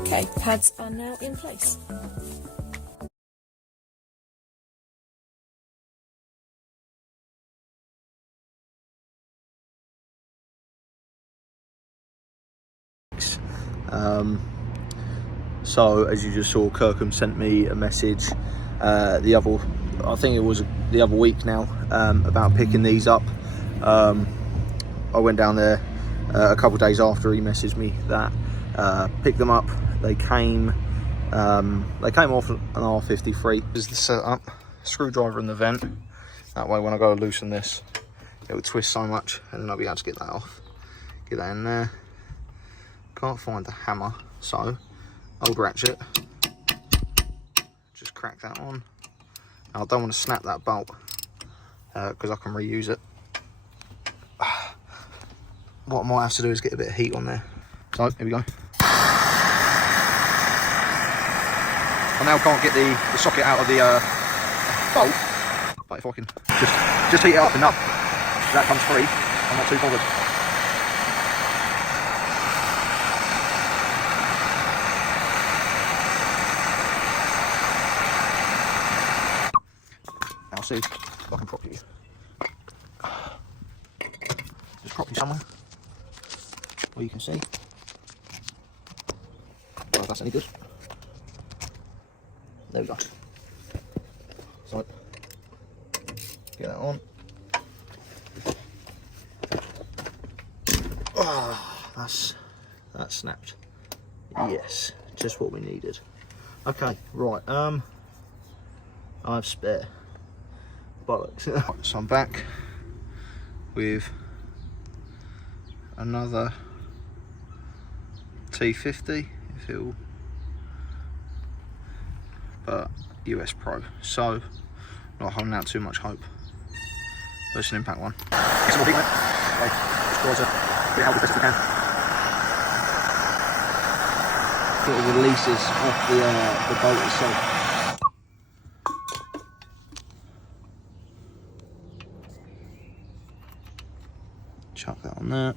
Okay, pads are now in place. So as you just saw, Kirkham sent me a message I think it was the other week now, about picking these up. I went down there a couple of days after he messaged me that, picked them up. They came off an R53. This is the setup, screwdriver in the vent. That way when I go to loosen this, it will twist so much and then I'll be able to get that off. Get that in there. Can't find the hammer, so old ratchet, just crack that on. Now, I don't want to snap that bolt because I can reuse it. What I might have to do is get a bit of heat on there. So here we go. I now can't get the socket out of the bolt, but if I can just heat it up enough that comes free, I'm not too bothered. I'll see if I can prop you. Just prop you somewhere where you can see. Oh, if that's any good. There we go. So, get that on. Oh, that's snapped. Yes, just what we needed. Okay, right. I have spare. Bollocks. So I'm back with another T50, if it'll, but US Pro. So not holding out too much hope. But it's an impact one. Get some more heat on it. Okay, just try to get it out as best as we can. Sort of releases off the bolt itself. Chuck that on there.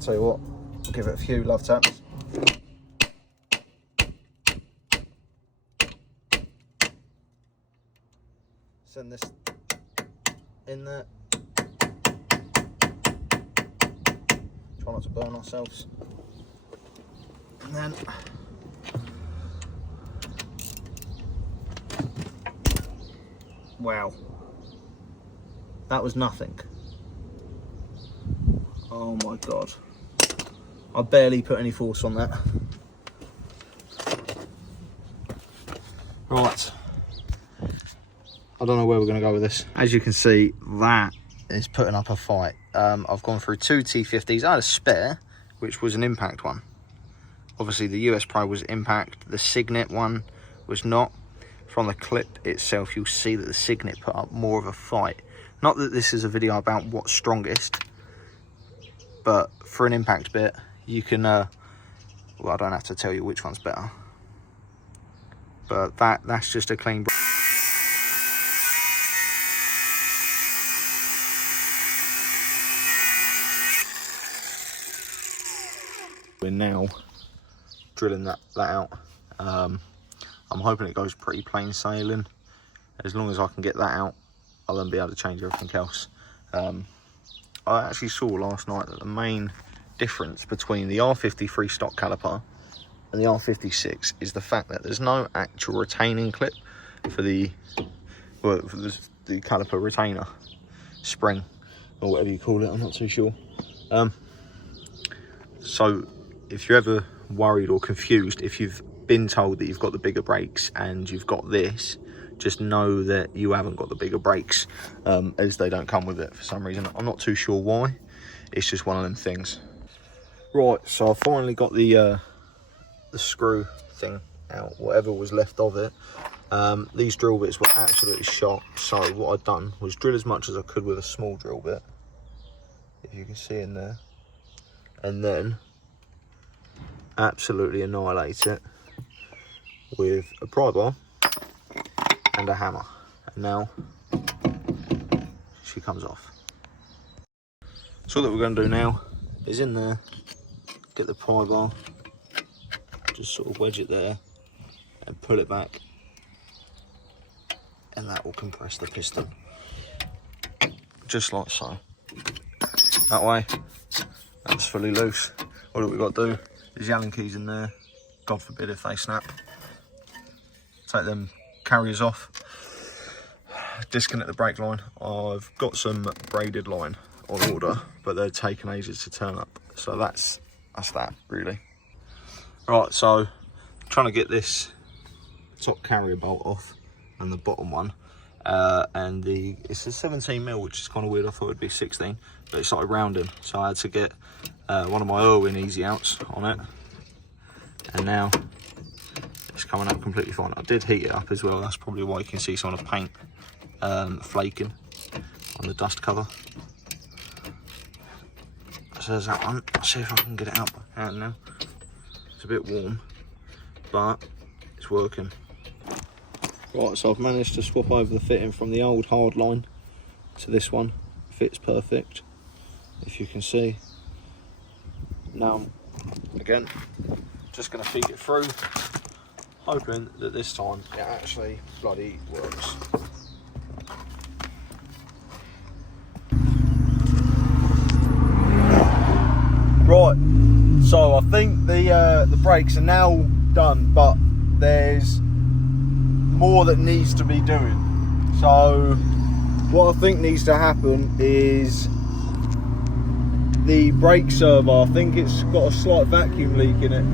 Tell you what, I'll give it a few love taps. Send this in there. Try not to burn ourselves. And then wow, that was nothing. Oh my god, I barely put any force on that. Right, I don't know where we're going to go with this. As you can see, that is putting up a fight. I've gone through two T50s. I had a spare, which was an impact one. Obviously the US Pro was impact, the Signet one was not. From the clip itself, you'll see that the Signet put up more of a fight. Not that this is a video about what's strongest, but for an impact bit, you can, well, I don't have to tell you which one's better. But that's just a clean break. We're now drilling that out. I'm hoping it goes pretty plain sailing. As long as I can get that out, I'll then be able to change everything else. I actually saw last night that the main difference between the R53 stock caliper and the R56 is the fact that there's no actual retaining clip for the caliper retainer spring, or whatever you call it, I'm not too sure. So if you're ever worried or confused, if you've been told that you've got the bigger brakes and you've got this, just know that you haven't got the bigger brakes, as they don't come with it for some reason. I'm not too sure why. It's just one of them things. Right, so I finally got the screw thing out, whatever was left of it. These drill bits were absolutely shot, so what I'd done was drill as much as I could with a small drill bit, if you can see in there, and then absolutely annihilate it with a pry bar and a hammer. And now she comes off. So all that we're going to do now is in there, get the pry bar, just sort of wedge it there and pull it back, and that will compress the piston just like so. That way that's fully loose. All that we've got to do is the Allen keys in there, God forbid if they snap, take them carriers off, disconnect the brake line. I've got some braided line on order, but they're taking ages to turn up, so that's that really. Right, so trying to get this top carrier bolt off and the bottom one, and it's a 17mm, which is kind of weird. I thought it'd be 16, but it started rounding, so I had to get one of my Irwin easy outs on it, and now it's coming out completely fine. I did heat it up as well, that's probably why you can see some of the paint flaking on the dust cover. So there's that one. I'll see if I can get it out by hand now. It's a bit warm, but it's working. Right, so I've managed to swap over the fitting from the old hard line to this one. Fits perfect, if you can see. Now, again, just going to feed it through, hoping that this time it actually bloody works. Right, so I think the brakes are now done, but there's more that needs to be doing. So what I think needs to happen is the brake servo, I think it's got a slight vacuum leak in it.